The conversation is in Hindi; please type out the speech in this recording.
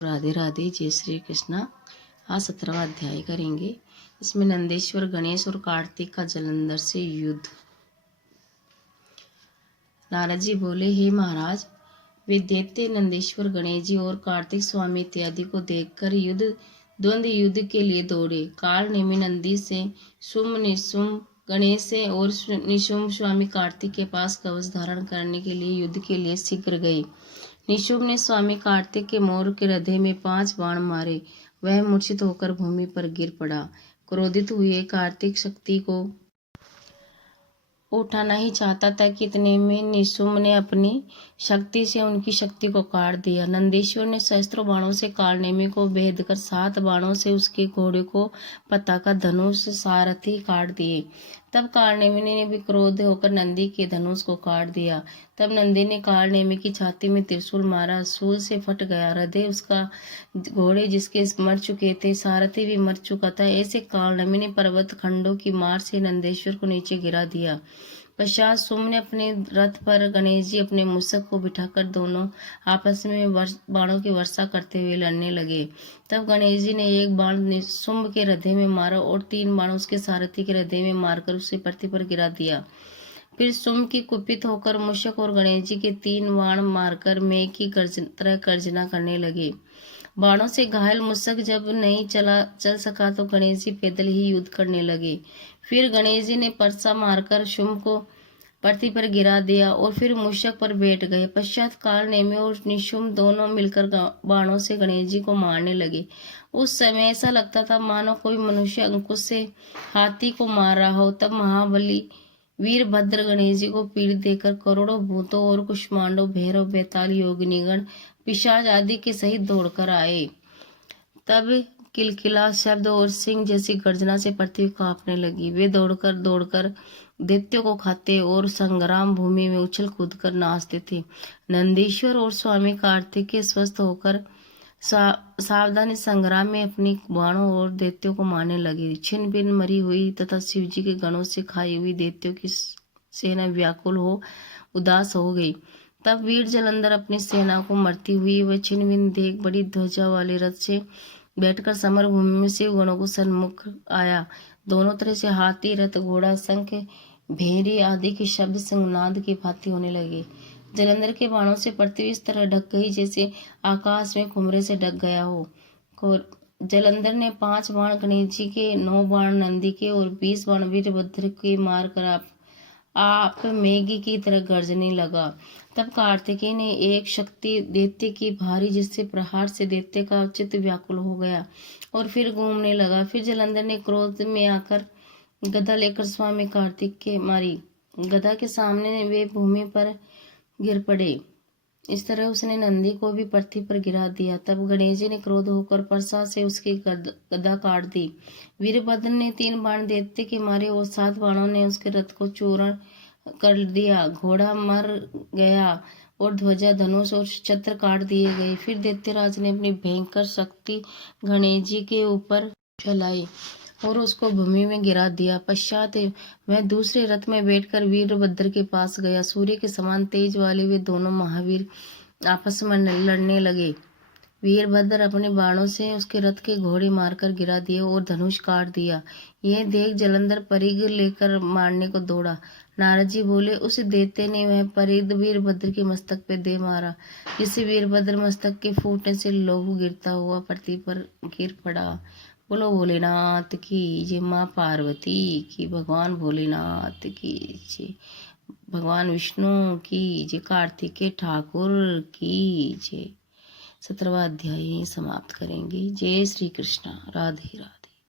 राधे राधे, जय श्री कृष्णा। आज 17वां अध्याय करेंगे। इसमें नंदेश्वर गणेश और कार्तिक का जलंधर से युद्ध। नारद जी बोले, हे महाराज, वे दैत्य नंदेश्वर गणेश जी और कार्तिक स्वामी इत्यादि को देखकर द्वंद्व युद्ध के लिए दौड़े। काल नेमि नंदी से शुंभ निशुंभ गणेश से और निशुंभ स्वामी कार्तिक के पास कवच धारण करने के लिए युद्ध के लिए शीघ्र गए। निशुंभ ने स्वामी कार्तिक के मोर के हृदय में 5 बाण मारे। वह मूर्छित होकर भूमि पर गिर पड़ा। क्रोधित हुए कार्तिक शक्ति को उठाना ही चाहता था कि इतने में निशुंभ ने अपनी शक्ति से उनकी शक्ति को काट दिया। नंदेश्वर ने सहस्त्रों बाणों से कालनेमी को भेद कर 7 बाणों से उसके घोड़े को पताका धनुष सारथी काट दिए। तब कालनेमी ने भी क्रोध होकर नंदी के धनुष को काट दिया। तब नंदी ने कालनेमी की छाती में त्रिशूल मारा। शूल से फट गया हृदय उसका। घोड़े जिसके मर चुके थे, सारथी भी मर चुका था। ऐसे कालनेमी ने पर्वत खंडों की मार से नंदेश्वर को नीचे गिरा दिया। पश्चात शुंभ ने अपने रथ पर गणेश जी अपने मूषक को बिठाकर दोनों आपस में बाणों की वर्षा करते हुए लड़ने लगे। तब गणेश जी ने एक बाण शुंभ के हृदय में मारा और 3 बाण उसके सारथी के हृदय में मारकर उसे पृथ्वी पर गिरा दिया। फिर शुंभ की कुपित होकर मूषक और गणेश जी के 3 बाण मारकर मेघ की तरह गर्जना करने लगे। बाणों से घायल मूषक जब नहीं चल सका तो गणेश जी पैदल ही युद्ध करने लगे। फिर गणेश जी ने परसा मारकर शुंभ को पृथ्वी पर गिरा दिया और फिर मूषक पर बैठ गए। पश्चात कालनेमी और निशुंभ दोनों मिलकर बाणों से गणेश जी को मारने लगे। उस समय ऐसा लगता था मानो कोई मनुष्य अंकुश से हाथी को मार रहा हो। तब महाबली वीरभद्र गणेश जी को पीड़ देकर करोड़ों भूतों और कुष्मांडों, भैरव, बेताल, योगिनीगण, पिशाच आदि के सहित दौड़कर आए। तब किलकिला शब्द और सिंह जैसी गर्जना से पृथ्वी कांपने लगी। वे दौड़कर दैत्यों को खाते और संग्राम भूमि में उछल कूद कर नाचते थे। नंदीश्वर और स्वामी कार्तिक के स्वस्थ होकर सावधानी संग्राम में अपनी बाणों और दैत्यों को मारने लगे। छिन्न भिन्न मरी हुई तथा शिवजी के गणों से खाई हुई दैत्यों की सेना व्याकुल हो उदास हो गई। तब वीर जलंधर अपनी सेना को मरती हुई व छिन्न भिन्न देख बड़ी ध्वजा वाले रथ से बैठकर समर भूमि में शिव गणों को सन्मुख आया। दोनों तरह से हाथी, रथ, घोड़ा, शंख, भेरी आदि के शब्द सिंहनाद की भांति होने लगे। जलंधर के बाणों से पृथ्वी इस तरह ढक गई जैसे आकाश में कुमरे से ढक गया हो। जलंधर ने 5 बाण गणेश जी के, 9 बाण नंदी के और 20 बाण वीरभद्र के मारकर आप मेघ की तरह गर्जने लगा। तब कार्तिकेय ने एक शक्ति दैत्य की भारी जिससे प्रहार से दैत्य का चित्त व्याकुल हो गया और फिर घूमने लगा। फिर जलंधर ने क्रोध में आकर गदा लेकर स्वामी कार्तिक के मारी। गदा के सामने वे भूमि पर गिर पड़े। इस तरह उसने नंदी को भी पृथ्वी पर गिरा दिया। तब गणेश जी ने क्रोध होकर परसा से उसकी गदा काट दी। वीरभद्र ने 3 बाण दैत्य के मारे और 7 बाणों ने उसके रथ को चूर्ण कर दिया। घोड़ा मर गया और ध्वजा, धनुष और छत्र काट दिए गए। फिर दैत्यराज ने अपनी भयंकर शक्ति गणेश जी के ऊपर फैलाई और उसको भूमि में गिरा दिया। पश्चात वह दूसरे रथ में बैठकर वीरभद्र के पास गया। सूर्य के समान तेज वाले वे दोनों महावीर आपस में लड़ने लगे। वीरभद्र अपने बाणों से उसके रथ के घोड़े मारकर गिरा दिए और धनुष काट दिया। यह देख जलंधर परिघ लेकर मारने को दौड़ा। नारद जी बोले, उस दैत्य ने वह परिघ वीरभद्र के मस्तक पे दे मारा, जिससे वीरभद्र मस्तक के फूटने से लहू गिरता हुआ पृथ्वी पर गिर पड़ा। बोलो भोलेनाथ की जय, माँ पार्वती की, भगवान भोलेनाथ की जय, भगवान विष्णु की जय, कार्तिकेय ठाकुर की जय। 17वां अध्याय समाप्त करेंगे। जय श्री कृष्णा। राधे राधे।